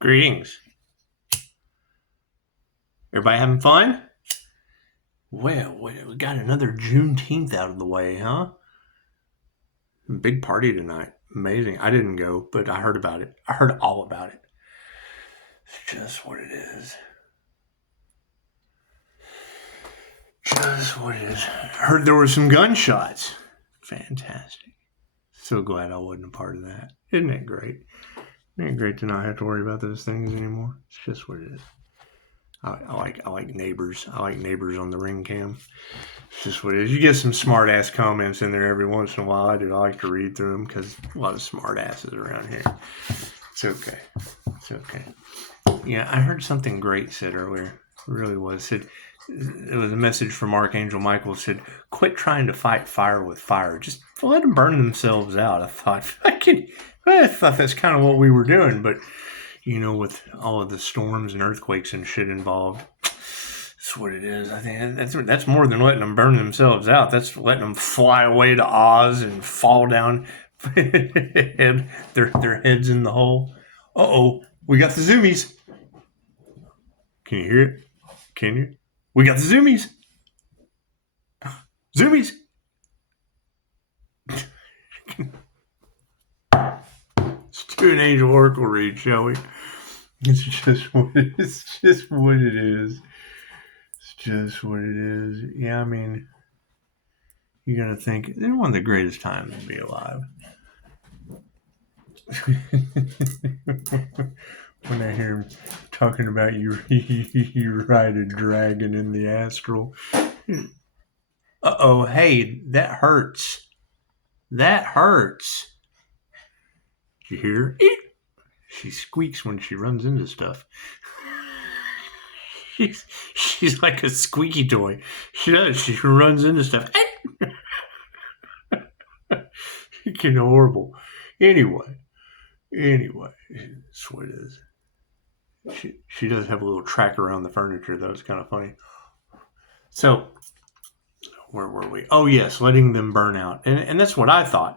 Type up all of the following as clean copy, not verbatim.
Greetings. Everybody having fun? Well, we got another Juneteenth out of the way, huh? Big party tonight. Amazing. I didn't go, but I heard about it. I heard all about it. It's just what it is. Just what it is. I heard there were some gunshots. Fantastic. So glad I wasn't a part of that. Isn't it great? Isn't it great to not have to worry about those things anymore? It's just what it is. I like neighbors. I like neighbors on the ring cam. It's just what it is. You get some smart ass comments in there every once in a while. I do. I like to read through them because a lot of smart asses around here. It's okay. It's okay. Yeah, I heard something great said earlier. It really was. It was a message from Archangel Micheal. Said, "Quit trying to fight fire with fire. Just let them burn themselves out." I thought that's kind of what we were doing, but. You know, with all of the storms and earthquakes and shit involved, that's what it is. I think that's more than letting them burn themselves out. That's letting them fly away to Oz and fall down, their heads in the hole. Uh-oh, we got the zoomies. Can you hear it? Can you? We got the zoomies. Zoomies. Let's do an angel oracle read, shall we? It's just what it is. It's just what it is. It's just what it is. Yeah, I mean, you're going to think, they're one of the greatest times to be alive. When I hear him talking about you ride a dragon in the astral. Uh-oh, hey, that hurts. That hurts. Did you hear her? She squeaks when she runs into stuff. She's like a squeaky toy. She does. She runs into stuff. Getting horrible. Anyway, that's what it is. She does have a little track around the furniture, though. It's kind of funny. So, where were we? Oh, yes, letting them burn out. And that's what I thought.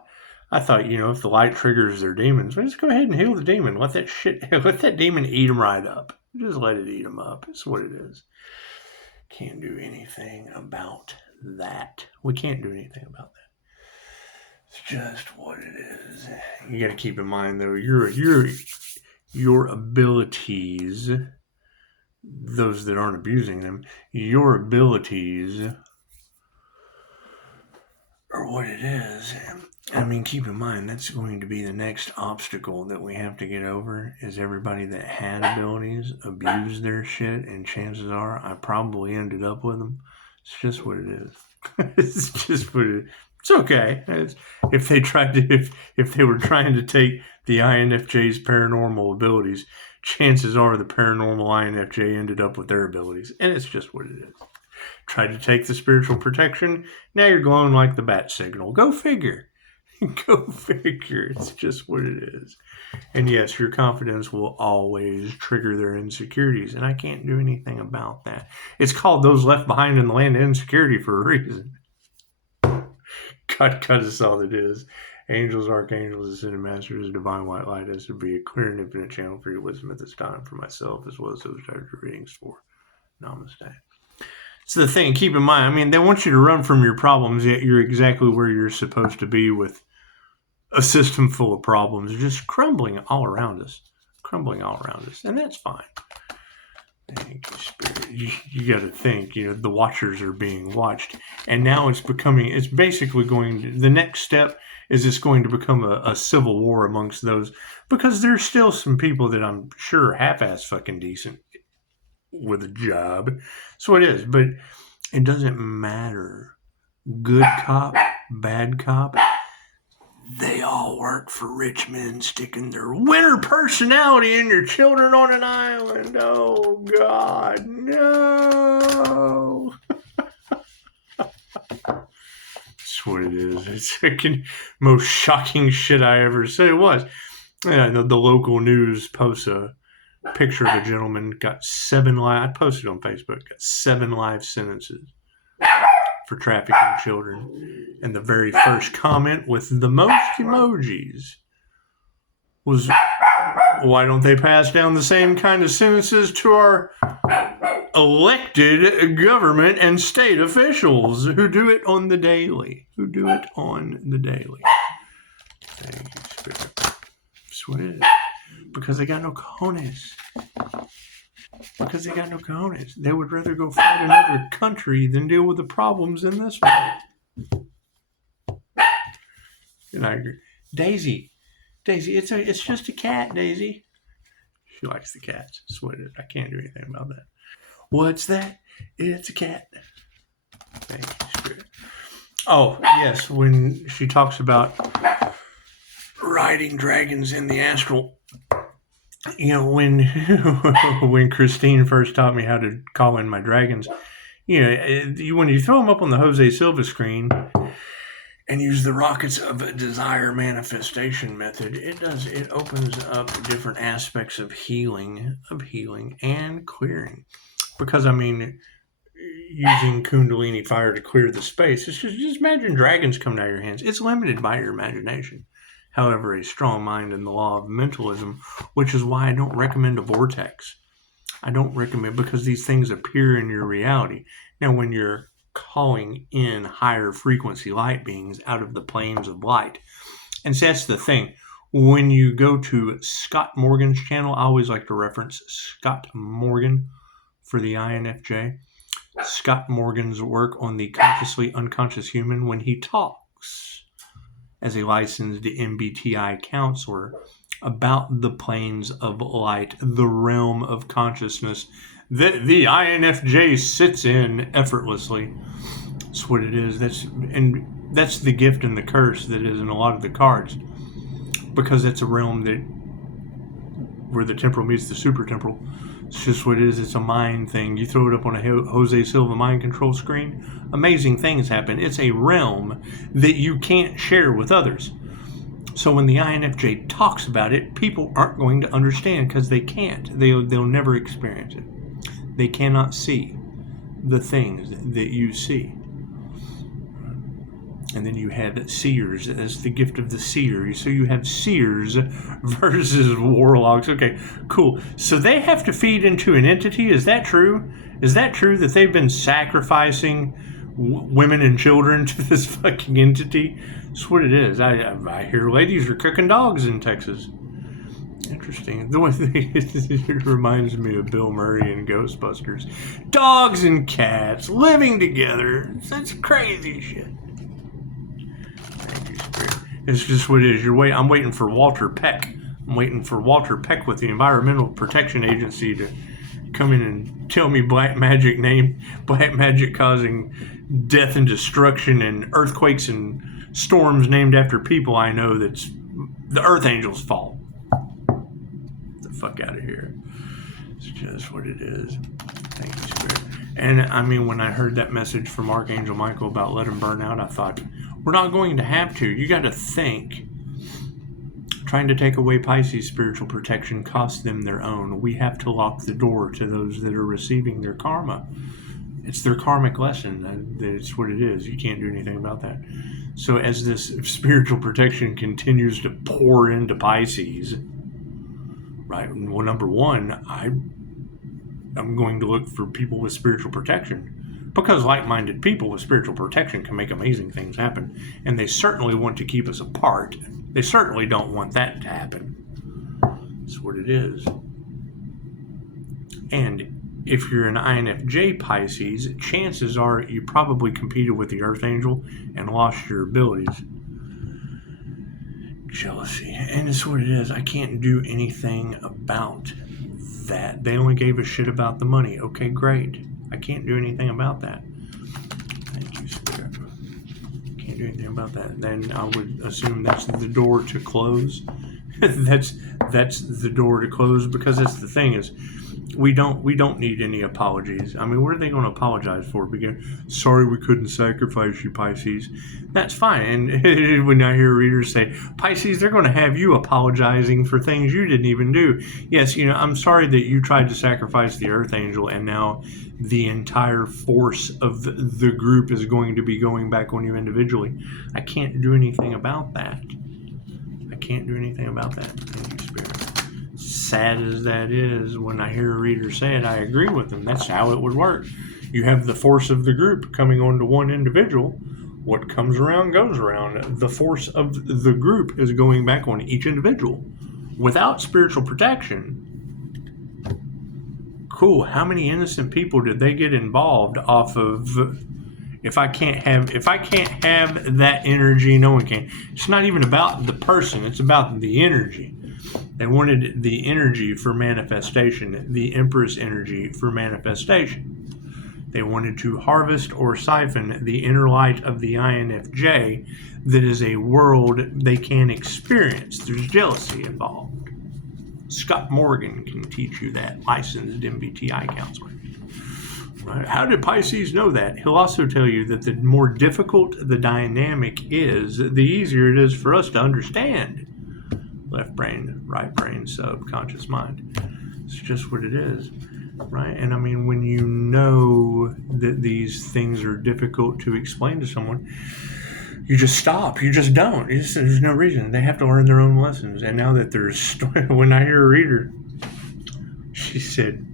I thought, you know, if the light triggers their demons, well, just go ahead and heal the demon. Let that demon eat them right up. Just let it eat them up. It's what it is. Can't do anything about that. We can't do anything about that. It's just what it is. You got to keep in mind, though, your abilities, those that aren't abusing them, your abilities are what it is. I mean, keep in mind, that's going to be the next obstacle that we have to get over, is everybody that had abilities abused their shit, and chances are I probably ended up with them. It's just what it is. It's just what it is. It's okay. If they were trying to take the INFJ's paranormal abilities, chances are the paranormal INFJ ended up with their abilities, and it's just what it is. Tried to take the spiritual protection, now you're glowing like the bat signal. Go figure. Go figure. It's just what it is. And yes, your confidence will always trigger their insecurities, and I can't do anything about that. It's called those left behind in the land of insecurity for a reason. God us all it is. Angels, archangels, ascended masters, divine white light is to be a clear and infinite channel for your wisdom at this time for myself as well as those I do readings for. Namaste. So the thing, keep in mind, I mean, they want you to run from your problems, yet you're exactly where you're supposed to be with a system full of problems just crumbling all around us. And that's fine. Thank you, Spirit. You got to think, you know, the watchers are being watched. And now it's basically the next step is it's going to become a civil war amongst those, because there's still some people that I'm sure are half-ass fucking decent with a job. So it is, but it doesn't matter. Good cop, bad cop, they all work for rich men sticking their winner personality in your children on an island. Oh, God, no. That's what it is. It's the most shocking shit I ever said. It was. Yeah, the local news posts a picture of a gentleman got 7 live. I posted on Facebook. Got 7 live sentences for trafficking children, and the very first comment with the most emojis was Why don't they pass down the same kind of sentences to our elected government and state officials who do it on the daily? Thank you, Spirit. That's what it is. Because they got no cojones. They would rather go fight another country than deal with the problems in this one. And I agree. Daisy, it's just a cat, Daisy. She likes the cats. That's what it is. I can't do anything about that. What's that? It's a cat. Thank you, Spirit. Oh, yes, when she talks about riding dragons in the astral, when Christine first taught me how to call in my dragons, when you throw them up on the Jose Silva screen and use the rockets of a desire manifestation method, it opens up different aspects of healing and clearing. Because, using Kundalini fire to clear the space, it's just imagine dragons coming out of your hands. It's limited by your imagination. However, a strong mind and the law of mentalism, which is why I don't recommend a vortex. I don't recommend, because these things appear in your reality. Now, when you're calling in higher frequency light beings out of the planes of light, and so that's the thing. When you go to Scott Morgan's channel, I always like to reference Scott Morgan for the INFJ. Scott Morgan's work on the consciously unconscious human, when he talks as a licensed MBTI counselor about the planes of light, the realm of consciousness that the INFJ sits in effortlessly. That's what it is. That's the gift and the curse that is in a lot of the cards, because it's a realm where the temporal meets the super temporal. It's just what it is. It's a mind thing. You throw it up on a Jose Silva mind control screen, amazing things happen. It's a realm that you can't share with others. So when the INFJ talks about it, people aren't going to understand because they can't. They'll never experience it. They cannot see the things that you see. And then you have seers. That's the gift of the seer. So you have seers versus warlocks. Okay, cool. So they have to feed into an entity. Is that true? Is that true that they've been sacrificing women and children to this fucking entity? That's what it is. I hear ladies are cooking dogs in Texas. Interesting. The one thing it reminds me of Bill Murray in Ghostbusters. Dogs and cats living together. That's crazy shit. Thank you, Spirit. It's just what it is. I'm waiting for Walter Peck. I'm waiting for Walter Peck with the Environmental Protection Agency to come in and tell me black magic causing death and destruction and earthquakes and storms named after people I know that's the Earth Angel's fault. Get the fuck out of here. It's just what it is. Thank you, Spirit. And when I heard that message from Archangel Micheal about let him burn out, I thought, we're not going to have to. You got to think. Trying to take away Pisces' spiritual protection costs them their own. We have to lock the door to those that are receiving their karma. It's their karmic lesson. It's what it is. You can't do anything about that. So as this spiritual protection continues to pour into Pisces, right? Well, number one, I'm going to look for people with spiritual protection, because like-minded people with spiritual protection can make amazing things happen. And they certainly want to keep us apart. They certainly don't want that to happen. That's what it is. And if you're an INFJ Pisces, chances are you probably competed with the Earth Angel and lost your abilities. Jealousy. And it's what it is. I can't do anything about that. They only gave a shit about the money. Okay, great. I can't do anything about that. Thank you, Spirit. Can't do anything about that. Then I would assume that's the door to close. that's the door to close, because that's the thing is, we don't need any apologies. What are they going to apologize for? Sorry we couldn't sacrifice you, Pisces. That's fine. And when I hear readers say, Pisces, they're going to have you apologizing for things you didn't even do. Yes, I'm sorry that you tried to sacrifice the Earth Angel, and now the entire force of the group is going to be going back on you individually. I can't do anything about that. Thank you, Spirit. sad as that is, when I hear a reader say it, I agree with them. That's how it would work. You have the force of the group coming onto one individual. What comes around goes around. The force of the group is going back on each individual. Without spiritual protection, cool, how many innocent people did they get involved off of? If I can't have that energy, no one can. It's not even about the person, it's about the energy. They wanted the energy for manifestation, the Empress energy for manifestation. They wanted to harvest or siphon the inner light of the INFJ that is a world they can't experience. There's jealousy involved. Scott Morgan can teach you that, licensed MBTI counselor. Right. How did Pisces know that? He'll also tell you that the more difficult the dynamic is, the easier it is for us to understand. Left brain, right brain, subconscious mind. It's just what it is, right? And I mean, when you know that these things are difficult to explain to someone, you just stop. You just don't. There's no reason. They have to learn their own lessons. And now that there's, when I hear a reader, she said,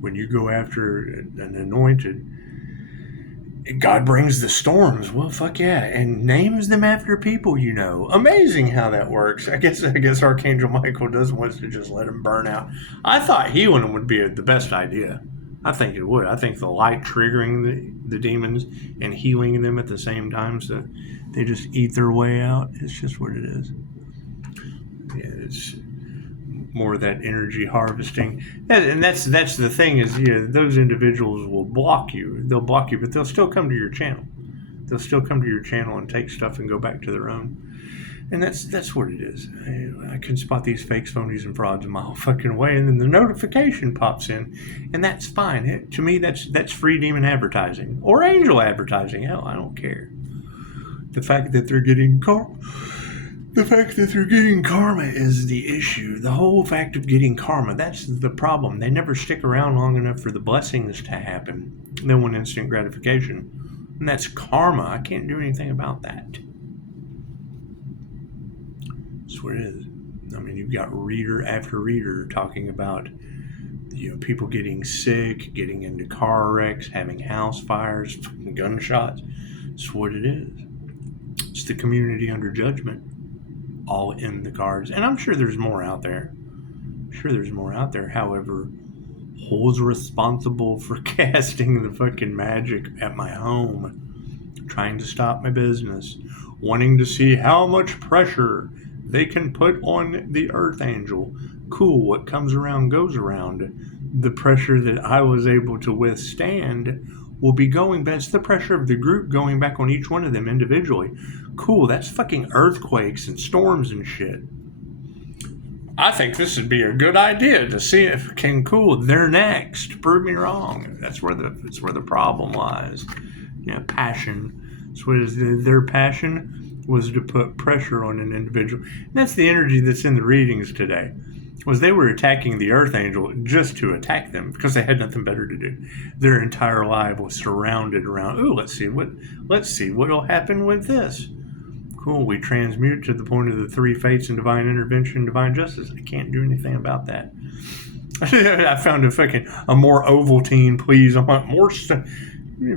when you go after an anointed, God brings the storms. Well, fuck yeah. And names them after people you know. Amazing how that works. I guess Archangel Micheal does want to just let them burn out. I thought healing them would be the best idea. I think it would. I think the light triggering the demons and healing them at the same time so they just eat their way out. It's just what it is. Yeah, it's more of that energy harvesting. And that's the thing is, those individuals will block you. They'll block you, but they'll still come to your channel. They'll still come to your channel and take stuff and go back to their own. And that's what it is. I can spot these fakes, phonies, and frauds a mile fucking way, and then the notification pops in, and that's fine. To me, that's free demon advertising or angel advertising. Hell, I don't care. The fact that they're getting karma is the issue. The whole fact of getting karma, that's the problem. They never stick around long enough for the blessings to happen. They want instant gratification, and that's karma. I can't do anything about that. That's what it is. I mean, you've got reader after reader talking about people getting sick, getting into car wrecks, having house fires, gunshots. That's what it is. It's the community under judgment, all in the cards. And I'm sure there's more out there. However, who's responsible for casting the fucking magic at my home, trying to stop my business, wanting to see how much pressure they can put on the Earth Angel? Cool, what comes around goes around. The pressure that I was able to withstand will be going back. It's the pressure of the group going back on each one of them individually. Cool, that's fucking earthquakes and storms and shit. I think this would be a good idea to see if they're next. Prove me wrong. That's where the problem lies. Passion. So what is their passion? Was to put pressure on an individual. And that's the energy that's in the readings today. Was they were attacking the Earth Angel just to attack them because they had nothing better to do. Their entire life was surrounded around, let's see what'll happen with this. Cool, we transmute to the point of the three fates and divine intervention, divine justice. I can't do anything about that. I found a more Ovaltine, please. I want more stuff.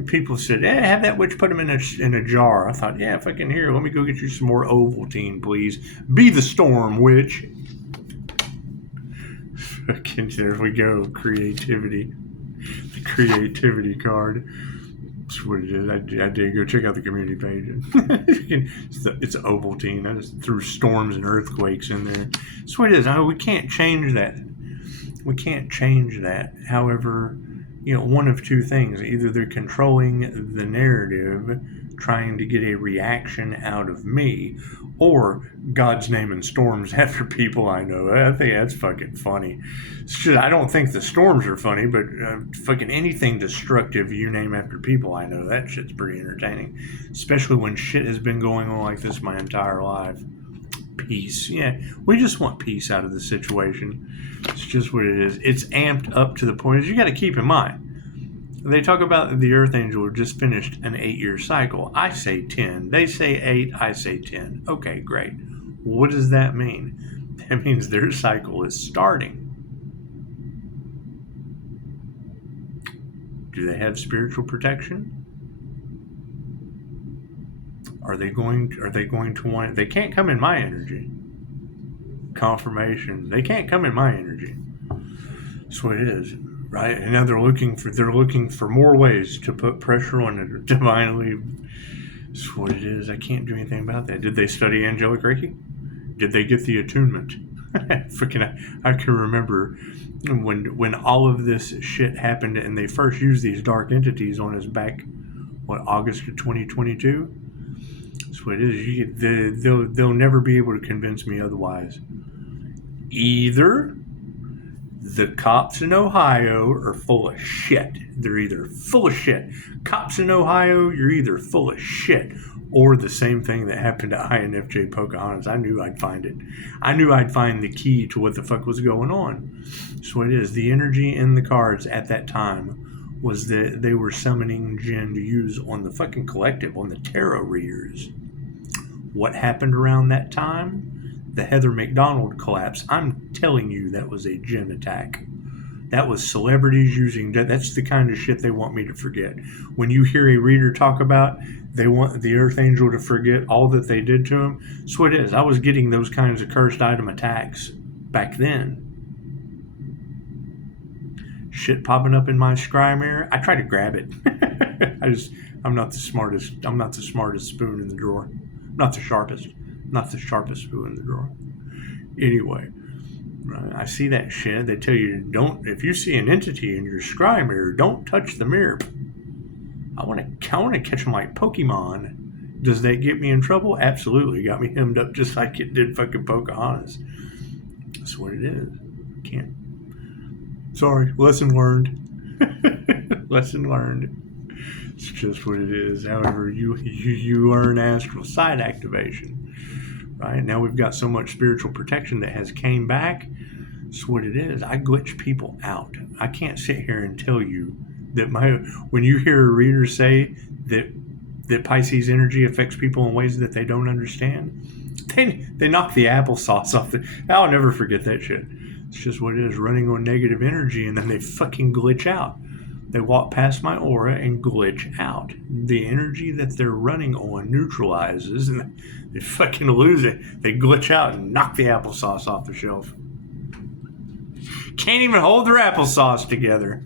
People said, have that witch put them in a jar. I thought, fucking here, let me go get you some more Ovaltine, please. Be the storm, witch. Fucking, there we go, creativity. The creativity card. That's what it is. I did go check out the community page. It's Ovaltine. I just threw storms and earthquakes in there. That's what it is. We can't change that. However, one of two things. Either they're controlling the narrative, trying to get a reaction out of me, or God's naming storms after people I know. I think that's fucking funny. I don't think the storms are funny, but fucking anything destructive you name after people I know, that shit's pretty entertaining. Especially when shit has been going on like this my entire life. Peace. Yeah, we just want peace out of the situation. It's just what it is. It's amped up to the point, you got to keep in mind, they talk about the Earth Angel just finished an 8-year cycle. I say 10. They say 8. I say 10. Okay, great. What does that mean? That means their cycle is starting. Do they have spiritual protection? Are they going to want? They can't come in my energy. Confirmation. They can't come in my energy. That's what it is, right? And now they're looking for more ways to put pressure on it divinely. That's what it is. I can't do anything about that. Did they study angelic Reiki? Did they get the attunement? I can remember when all of this shit happened and they first used these dark entities on us back, August of 2022? That's what it is. They'll never be able to convince me otherwise. Either the cops in Ohio are full of shit. They're either full of shit. Cops in Ohio, you're either full of shit, or the same thing that happened to INFJ Pocahontas. I knew I'd find it. I knew I'd find the key to what the fuck was going on. So it is. The energy in the cards at that time was that they were summoning Jinn to use on the fucking collective, on the tarot readers. What happened around that time? The Heather McDonald collapse. I'm telling you, that was a Jinn attack. That was celebrities using that. That's the kind of shit they want me to forget. When you hear a reader talk about they want the Earth Angel to forget all that they did to him, that's what it is. I was getting those kinds of cursed item attacks back then. Shit popping up in my scry mirror. I try to grab it. I'm not the smartest spoon in the drawer. I'm not the sharpest spoon in the drawer. Anyway, right, I see that shit. They tell you, if you see an entity in your scry mirror, don't touch the mirror. I want to catch them like Pokemon. Does that get me in trouble? Absolutely. Got me hemmed up just like it did fucking Pocahontas. That's what it is. Can't. Sorry. Lesson learned. Lesson learned. It's just what it is. However, you earn astral sight activation. Right? Now we've got so much spiritual protection that has came back. That's what it is. I glitch people out. I can't sit here and tell you that when you hear a reader say that Pisces energy affects people in ways that they don't understand, they knock the applesauce off I'll never forget that shit. It's just what it is, running on negative energy, and then they fucking glitch out. They walk past my aura and glitch out. The energy that they're running on neutralizes, and they fucking lose it. They glitch out and knock the applesauce off the shelf. Can't even hold their applesauce together.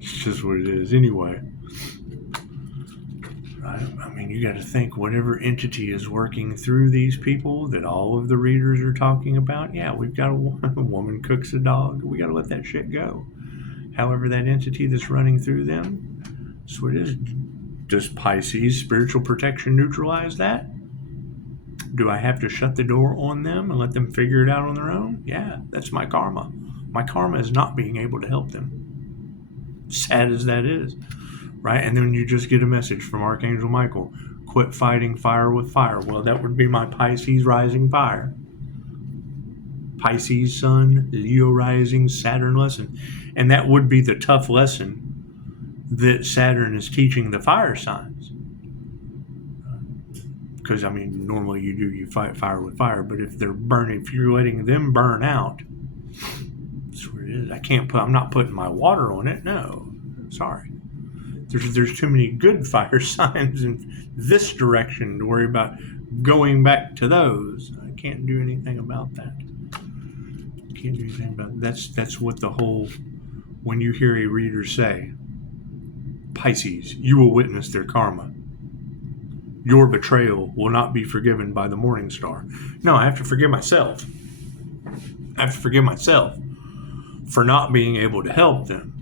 It's just what it is. Anyway, right? I mean, you got to think whatever entity is working through these people that all of the readers are talking about. Yeah, we've got a woman cooks a dog. We got to let that shit go. However, that entity that's running through them, that's what it is. Does Pisces spiritual protection neutralize that? Do I have to shut the door on them and let them figure it out on their own? Yeah, that's my karma. My karma is not being able to help them. Sad as that is, right? And then you just get a message from Archangel Micheal. Quit fighting fire with fire. Well, that would be my Pisces rising fire. Pisces sun, Leo rising, Saturn lesson. And that would be the tough lesson that Saturn is teaching the fire signs. Because, I mean, normally you fight fire with fire, but if you're letting them burn out, that's what it is. I'm not putting my water on it. No, sorry. There's too many good fire signs in this direction to worry about going back to those. I can't do anything about that. Can't do anything about it. That's what the whole, when you hear a reader say, Pisces, you will witness their karma. Your betrayal will not be forgiven by the morning star. No, I have to forgive myself. I have to forgive myself for not being able to help them.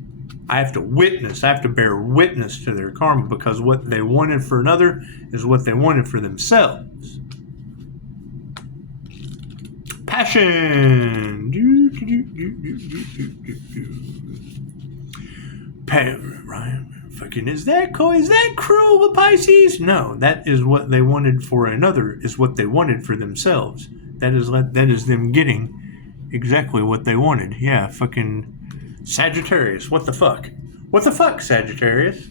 I have to bear witness to their karma, because what they wanted for another is what they wanted for themselves. Passion. Right? Fucking, is that cool? Is that cruel, Pisces? No, that is what they wanted for another, is what they wanted for themselves. That is them getting exactly what they wanted. Yeah, fucking Sagittarius. What the fuck? What the fuck, Sagittarius?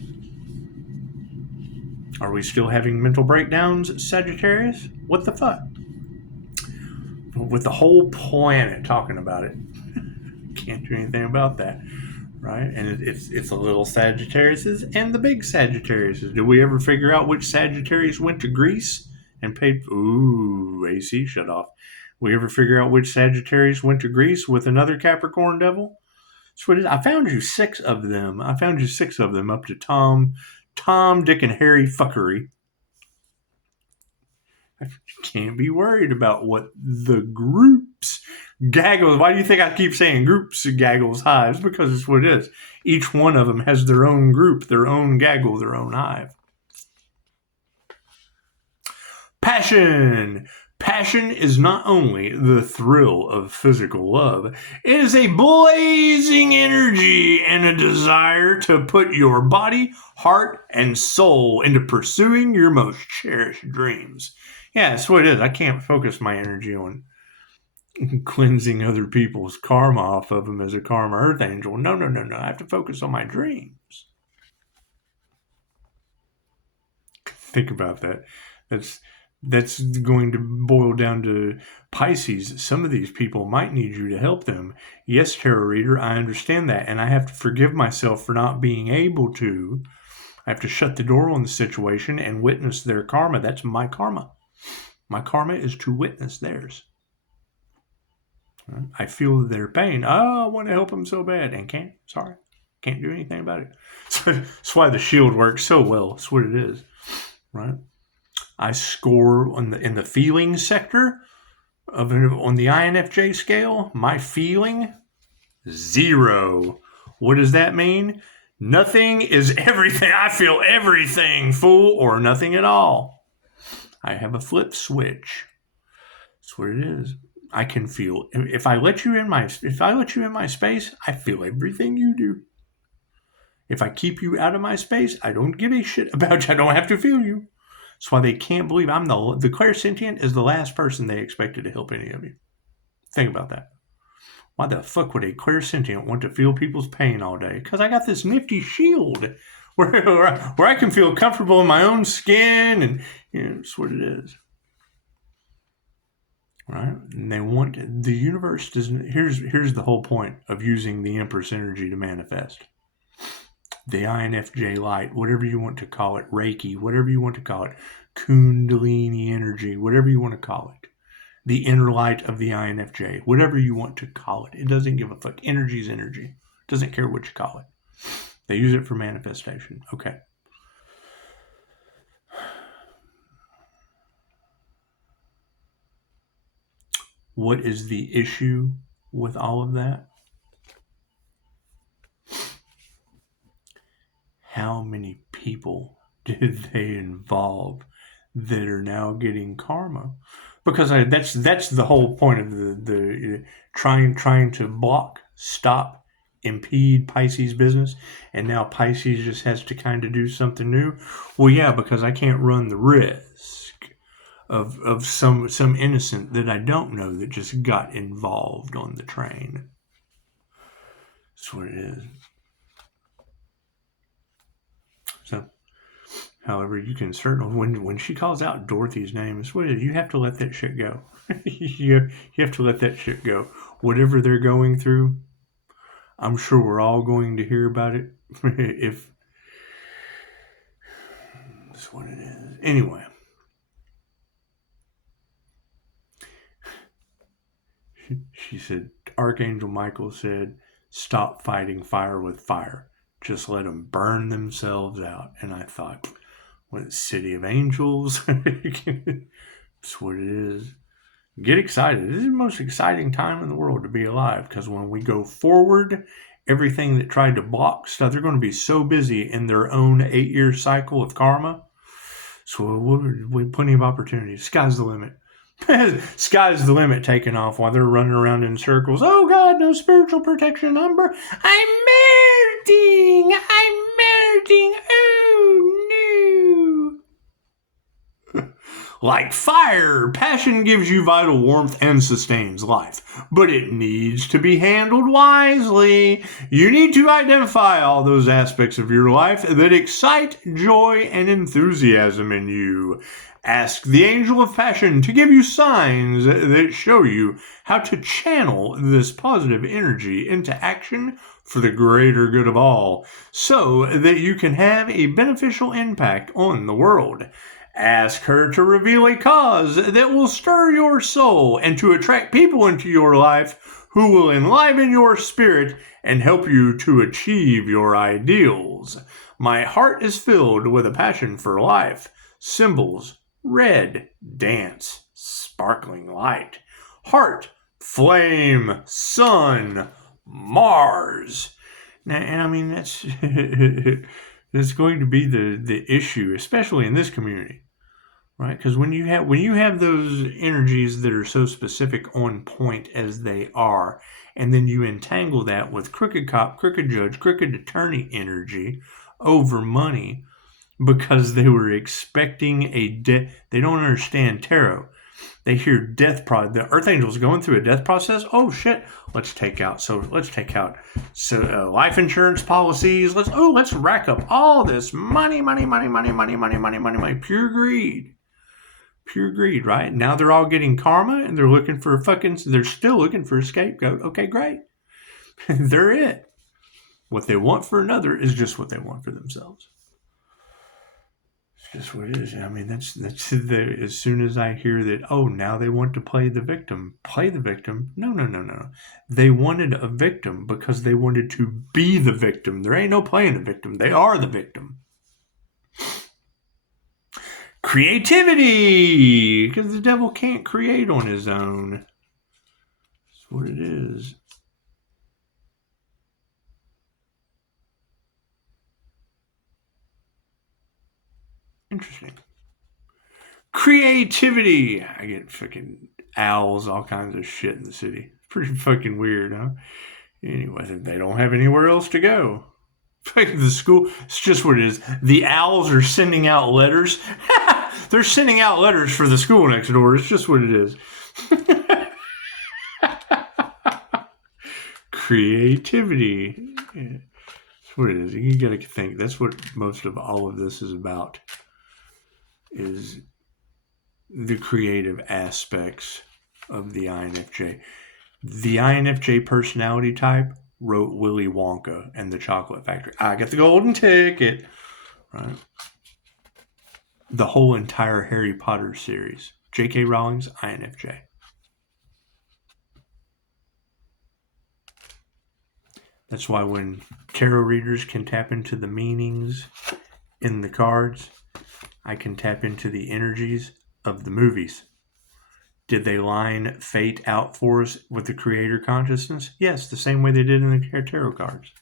Are we still having mental breakdowns, Sagittarius? What the fuck? with the whole planet talking about it. Can't do anything about that, right? And it's the little Sagittariuses and the big Sagittariuses. Did we ever figure out which Sagittarius went to Greece and paid? Ooh, AC shut off. We ever figure out which Sagittarius went to Greece with another Capricorn devil? So what is? I found you 6 of them. I found you 6 of them up to Tom, Dick, and Harry fuckery. I can't be worried about what the groups gaggles. Why do you think I keep saying groups gaggles hives? Because it's what it is. Each one of them has their own group, their own gaggle, their own hive. Passion. Passion is not only the thrill of physical love, it is a blazing energy and a desire to put your body, heart, and soul into pursuing your most cherished dreams. Yeah, that's what it is. I can't focus my energy on cleansing other people's karma off of them as a karma earth angel. No. I have to focus on my dreams. Think about that. That's going to boil down to Pisces. Some of these people might need you to help them. Yes, tarot reader, I understand that. And I have to forgive myself for not being able to. I have to shut the door on the situation and witness their karma. That's my karma. My karma is to witness theirs. I feel their pain. Oh, I want to help them so bad. And can't. Sorry. Can't do anything about it. So that's why the shield works so well. That's what it is. Right? I score in the feeling sector on the INFJ scale. My feeling, 0. What does that mean? Nothing is everything. I feel everything, fool, or nothing at all. I have a flip switch. That's what it is. I can feel. If I let you in my space, I feel everything you do. If I keep you out of my space, I don't give a shit about you. I don't have to feel you. That's why they can't believe I'm the clairsentient is the last person they expected to help any of you. Think about that. Why the fuck would a clairsentient want to feel people's pain all day? Because I got this nifty shield where I can feel comfortable in my own skin, and that's what it is. Right? And they want the universe doesn't. Here's the whole point of using the Empress energy to manifest. The INFJ light, whatever you want to call it, Reiki, whatever you want to call it, Kundalini energy, whatever you want to call it, the inner light of the INFJ, whatever you want to call it. It doesn't give a fuck. Energy is energy. Doesn't care what you call it. They use it for manifestation. Okay. What is the issue with all of that? How many people did they involve that are now getting karma? Because that's the whole point of the trying to block, stop, impede Pisces business, and now Pisces just has to kind of do something new. Well, yeah, because I can't run the risk of some innocent that I don't know that just got involved on the train. That's what it is. So, however, you can certainly, when she calls out Dorothy's name, it's what it is. You have to let that shit go. you have to let that shit go. Whatever they're going through, I'm sure we're all going to hear about it. If that's what it is. Anyway. She said, Archangel Micheal said, stop fighting fire with fire. Just let them burn themselves out. And I thought, what, City of Angels? That's what it is. Get excited. This is the most exciting time in the world to be alive, because when we go forward, everything that tried to block stuff, they're going to be so busy in their own 8-year cycle of karma. So we have plenty of opportunities. Sky's the limit. Sky's the limit taking off while they're running around in circles. Oh God, no spiritual protection. I'm melting. Oh no. Like fire, passion gives you vital warmth and sustains life, but it needs to be handled wisely. You need to identify all those aspects of your life that excite joy and enthusiasm in you. Ask the angel of passion to give you signs that show you how to channel this positive energy into action for the greater good of all, so that you can have a beneficial impact on the world. Ask her to reveal a cause that will stir your soul and to attract people into your life who will enliven your spirit and help you to achieve your ideals. My heart is filled with a passion for life. Symbols: red, dance, sparkling light. Heart, flame, sun, Mars. Now, and I mean, that's going to be the issue, especially in this community, right? Because when you have those energies that are so specific on point as they are, and then you entangle that with crooked cop, crooked judge, crooked attorney energy over money, because they were expecting they don't understand tarot. They hear death the Earth Angel's going through a death process. Oh shit! Let's take out life insurance policies. Let's rack up all this money. Pure greed, right? Now they're all getting karma, and they're looking for they're still looking for a scapegoat. Okay, great. They're it. What they want for another is just what they want for themselves. Just what it is. I mean, that's as soon as I hear that, oh, now they want to play the victim. No. They wanted a victim because they wanted to be the victim. There ain't no playing the victim. They are the victim. Creativity, because the devil can't create on his own. That's what it is. Interesting. Creativity. I get fucking owls, all kinds of shit in the city. Pretty fucking weird, huh? Anyway, they don't have anywhere else to go. The school, it's just what it is. The owls are sending out letters. They're sending out letters for the school next door. It's just what it is. Creativity. That's what it is. You gotta think. That's what most of all of this is about. Is the creative aspects of the INFJ. The INFJ personality type wrote Willy Wonka and the Chocolate Factory. I got the golden ticket. Right. The whole entire Harry Potter series. J.K. Rowling's INFJ. That's why when tarot readers can tap into the meanings in the cards, I can tap into the energies of the movies. Did they line fate out for us with the creator consciousness? Yes, the same way they did in the tarot cards.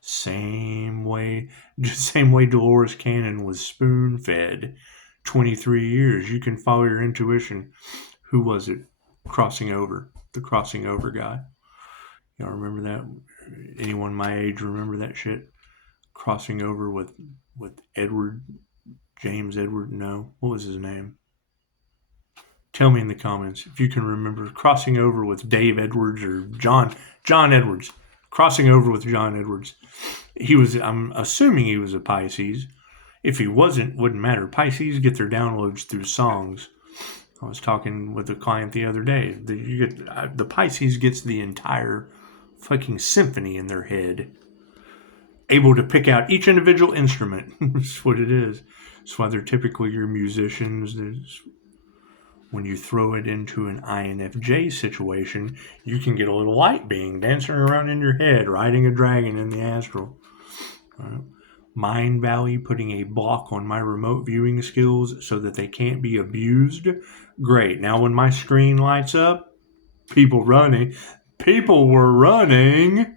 Same way Dolores Cannon was spoon-fed 23 years. You can follow your intuition. Who was it? Crossing over. The crossing over guy. Y'all remember that? Anyone my age remember that shit? Crossing over with Edward... James Edward, no. What was his name? Tell me in the comments if you can remember. Crossing over with Dave Edwards or John Edwards. Crossing over with John Edwards. I'm assuming he was a Pisces. If he wasn't, wouldn't matter. Pisces get their downloads through songs. I was talking with a client the other day. The Pisces gets the entire fucking symphony in their head. Able to pick out each individual instrument. That's what it is. That's why they're typically your musicians. When you throw it into an INFJ situation, you can get a little light being dancing around in your head, riding a dragon in the astral. Mind Valley putting a block on my remote viewing skills so that they can't be abused. Great. Now when my screen lights up, people were running.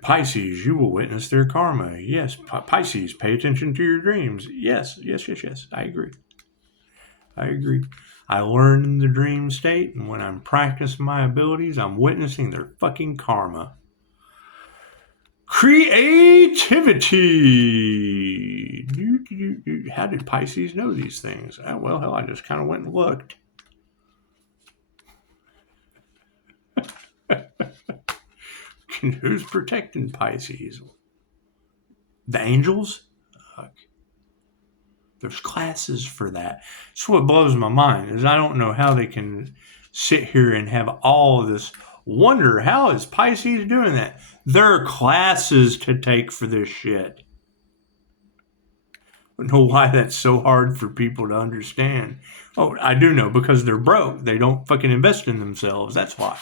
Pisces, you will witness their karma. Yes, Pisces, pay attention to your dreams. Yes. I agree. I learn in the dream state, and when I'm practicing my abilities, I'm witnessing their fucking karma. Creativity. how did Pisces know these things? Well, hell, I just kind of went and looked. Who's protecting Pisces? The angels? Fuck. There's classes for that. That's what blows my mind, is I don't know how they can sit here and have all of this wonder. How is Pisces doing that? There are classes to take for this shit. I don't know why that's so hard for people to understand. Oh, I do know, because they're broke. They don't fucking invest in themselves. That's why.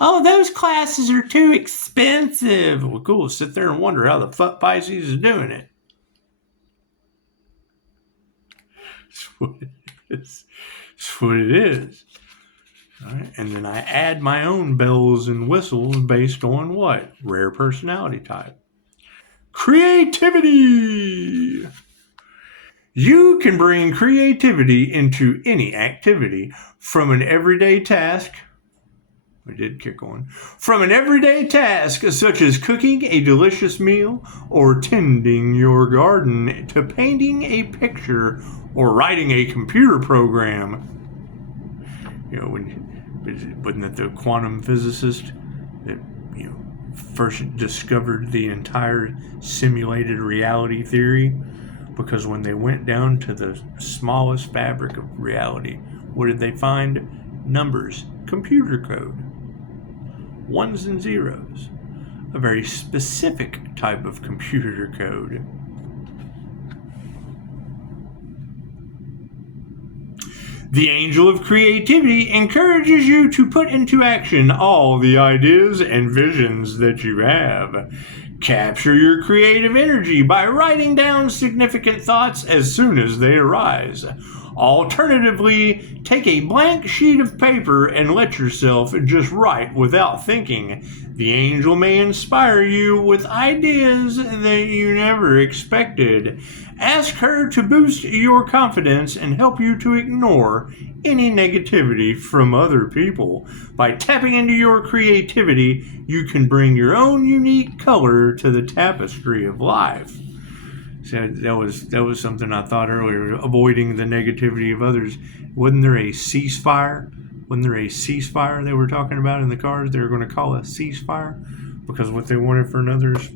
Oh, those classes are too expensive. Well, cool. Sit there and wonder how the fuck Pisces is doing it. That's what it is. That's what it is. All right. And then I add my own bells and whistles based on what? Rare personality type. Creativity. You can bring creativity into any activity, from an everyday task. We did kick on. From an everyday task such as cooking a delicious meal or tending your garden, to painting a picture or writing a computer program. You know, wasn't it the quantum physicist that, you know, first discovered the entire simulated reality theory? Because when they went down to the smallest fabric of reality, what did they find? Numbers, computer code, ones and zeros, a very specific type of computer code. The angel of creativity encourages you to put into action all the ideas and visions that you have. Capture your creative energy by writing down significant thoughts as soon as they arise. Alternatively, take a blank sheet of paper and let yourself just write without thinking. The angel may inspire you with ideas that you never expected. Ask her to boost your confidence and help you to ignore any negativity from other people. By tapping into your creativity, you can bring your own unique color to the tapestry of life. So that was something I thought earlier, avoiding the negativity of others. Wasn't there a ceasefire? Wasn't there a ceasefire they were talking about in the cards? They were going to call a ceasefire because what they wanted for another is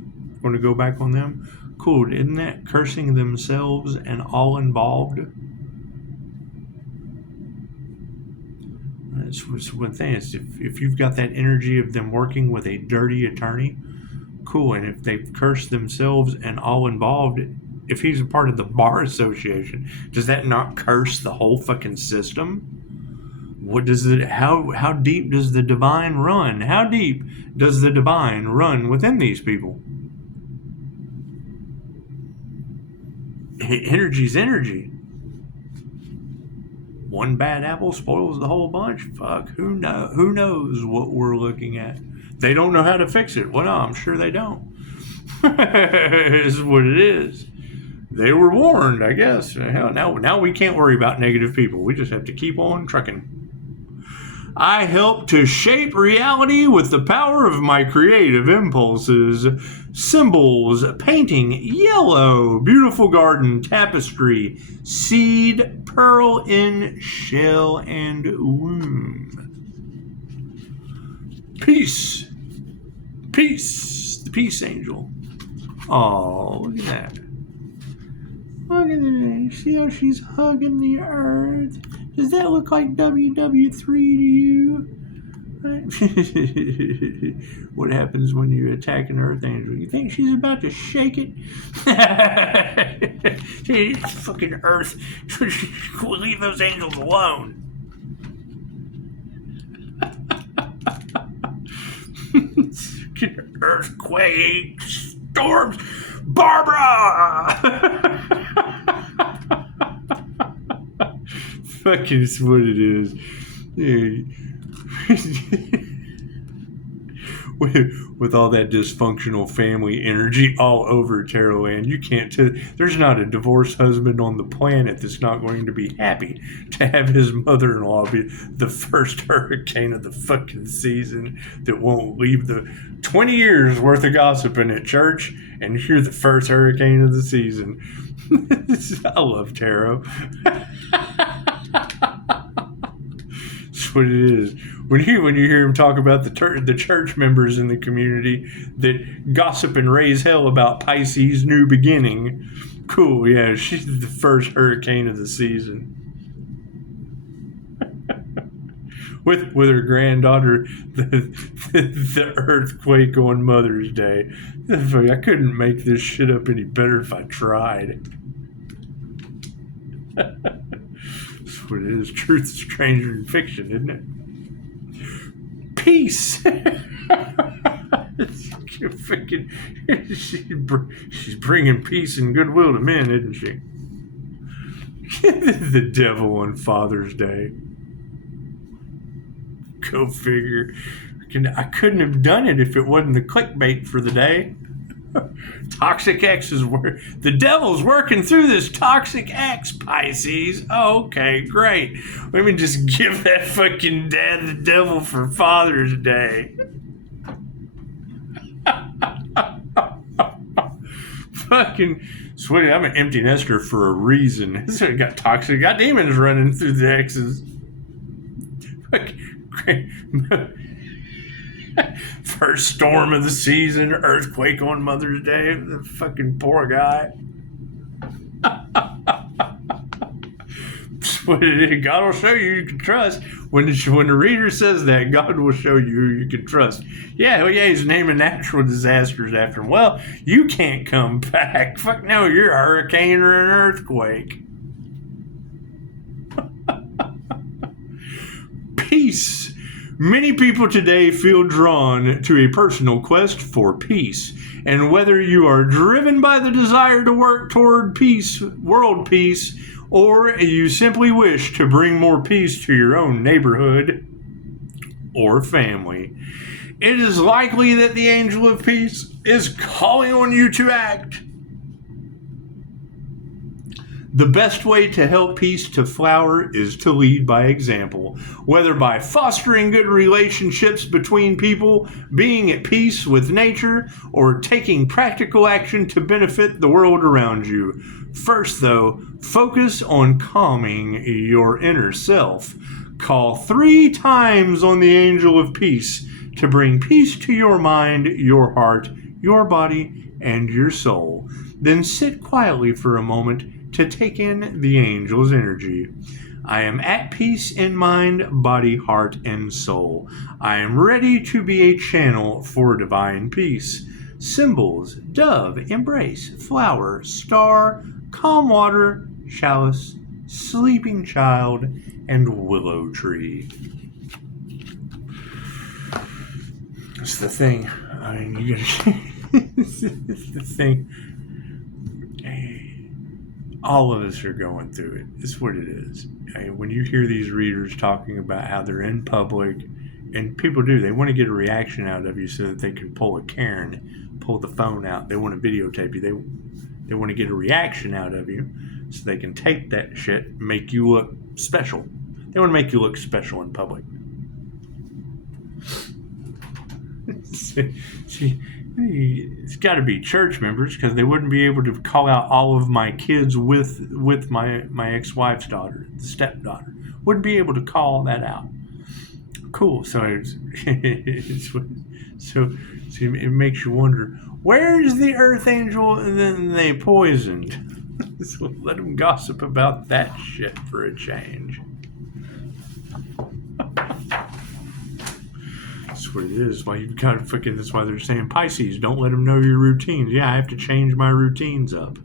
going to go back on them. Cool, isn't that cursing themselves and all involved? That's one thing. Is if you've got that energy of them working with a dirty attorney, cool. And if they've cursed themselves and all involved, if he's a part of the bar association, does that not curse the whole fucking system? What does it? How deep does the divine run? How deep does the divine run within these people? Energy's energy. One bad apple spoils the whole bunch. Fuck, who knows what we're looking at? They don't know how to fix it. Well, no, I'm sure they don't. This is what it is. They were warned, I guess. Hell, now we can't worry about negative people. We just have to keep on trucking. I help to shape reality with the power of my creative impulses. Symbols, painting, yellow, beautiful garden, tapestry, seed, pearl in shell and womb. Peace. Peace. The peace angel. Oh, look at that. Look at that. See how she's hugging the earth? Does that look like WW3 to you? Right? What happens when you attack an earth angel? You think she's about to shake it? Fucking earth. Leave those angels alone. Earthquake, storms, Barbara! Fucking is what it is. Dude. with all that dysfunctional family energy all over Tarot Land. You can't there's not a divorced husband on the planet that's not going to be happy to have his mother-in-law be the first hurricane of the fucking season that won't leave the 20 years worth of gossiping at church, and you're the first hurricane of the season. I love tarot. That's what it is. When you hear him talk about the church members in the community that gossip and raise hell about Pisces' new beginning, cool, yeah, she's the first hurricane of the season. with her granddaughter, the earthquake on Mother's Day. I couldn't make this shit up any better if I tried. That's what it is. Truth is stranger than fiction, isn't it? Peace. She's bringing peace and goodwill to men, isn't she? The devil on Father's Day. Go figure. I couldn't have done it if it wasn't the clickbait for the day. Toxic X the devil's working through this toxic X, Pisces. Oh, okay, great. Let me just give that fucking dad the devil for Father's Day. Fucking sweetie, I'm an empty nester for a reason. I got toxic, got demons running through the X's. First storm of the season, earthquake on Mother's Day. The fucking poor guy. God will show you can trust. When the reader says that, God will show you who you can trust. Yeah, well, yeah, he's naming natural disasters after him. Well, you can't come back. Fuck no, you're a hurricane or an earthquake. Peace. Many people today feel drawn to a personal quest for peace. And whether you are driven by the desire to work toward peace, world peace, or you simply wish to bring more peace to your own neighborhood or family, it is likely that the angel of peace is calling on you to act. The best way to help peace to flower is to lead by example, whether by fostering good relationships between people, being at peace with nature, or taking practical action to benefit the world around you. First, though, focus on calming your inner self. Call 3 times on the angel of peace to bring peace to your mind, your heart, your body, and your soul. Then sit quietly for a moment to take in the angel's energy. I am at peace in mind, body, heart, and soul. I am ready to be a channel for divine peace. Symbols: dove, embrace, flower, star, calm water, chalice, sleeping child, and willow tree. That's the thing. I mean, you gotta. It's the thing. All of us are going through it. It's what it is. I mean, when you hear these readers talking about how they're in public, and people do, they want to get a reaction out of you so that they can pull a Karen, pull the phone out. They want to videotape you. They want to get a reaction out of you so they can take that shit, make you look special. They want to make you look special in public. See, it's got to be church members, because they wouldn't be able to call out all of my kids with my ex-wife's daughter, the stepdaughter. Wouldn't be able to call that out. Cool. So it makes you wonder, where's the earth angel and then they poisoned? So let them gossip about that shit for a change. That's what it is. Why you've got to fucking. That's why they're saying, Pisces, don't let them know your routines. Yeah, I have to change my routines up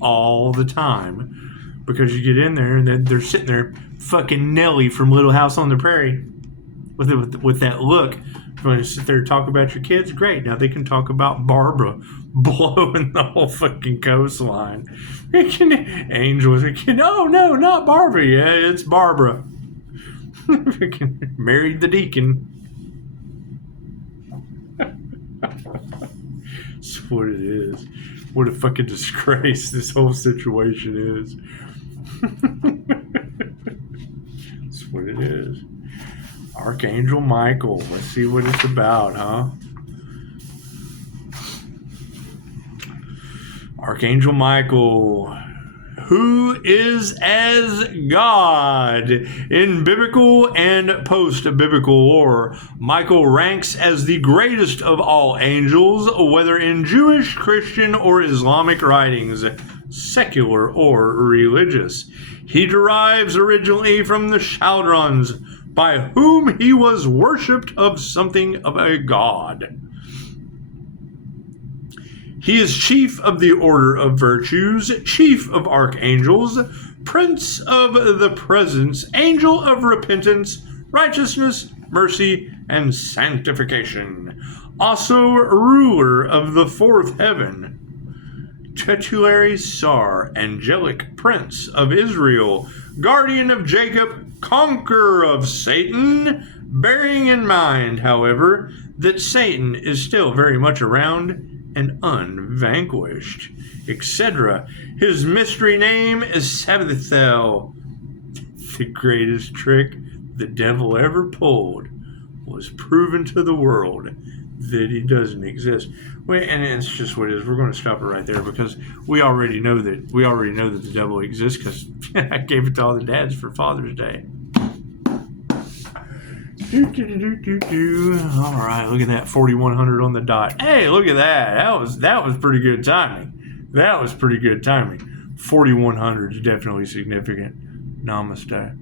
all the time, because you get in there and then they're sitting there, fucking Nellie from Little House on the Prairie, with that look. When you sit there and talk about your kids, great. Now they can talk about Barbara blowing the whole fucking coastline. Angels, no, not Barbara. Yeah, it's Barbara. Married the deacon. That's what it is. What a fucking disgrace this whole situation is. That's what it is. Archangel Micheal. Let's see what it's about, huh? Archangel Micheal, who is as God. In biblical and post-biblical lore, Micheal ranks as the greatest of all angels, whether in Jewish, Christian, or Islamic writings, secular or religious. He derives originally from the Chaldrons, by whom he was worshipped of something of a god. He is chief of the Order of Virtues, chief of Archangels, prince of the Presence, angel of repentance, righteousness, mercy, and sanctification. Also ruler of the fourth heaven. Titulary Sar, angelic prince of Israel, guardian of Jacob, conqueror of Satan, bearing in mind, however, that Satan is still very much around and unvanquished, etc. His mystery name is Scythe. The greatest trick the devil ever pulled was proven to the world that he doesn't exist. And it's just what it is. We're going to stop it right there because we already know that the devil exists because I gave it to all the dads for Father's Day. All right, look at that, 4,100 on the dot. Hey, look at that. That was pretty good timing. 4,100 is definitely significant. Namaste.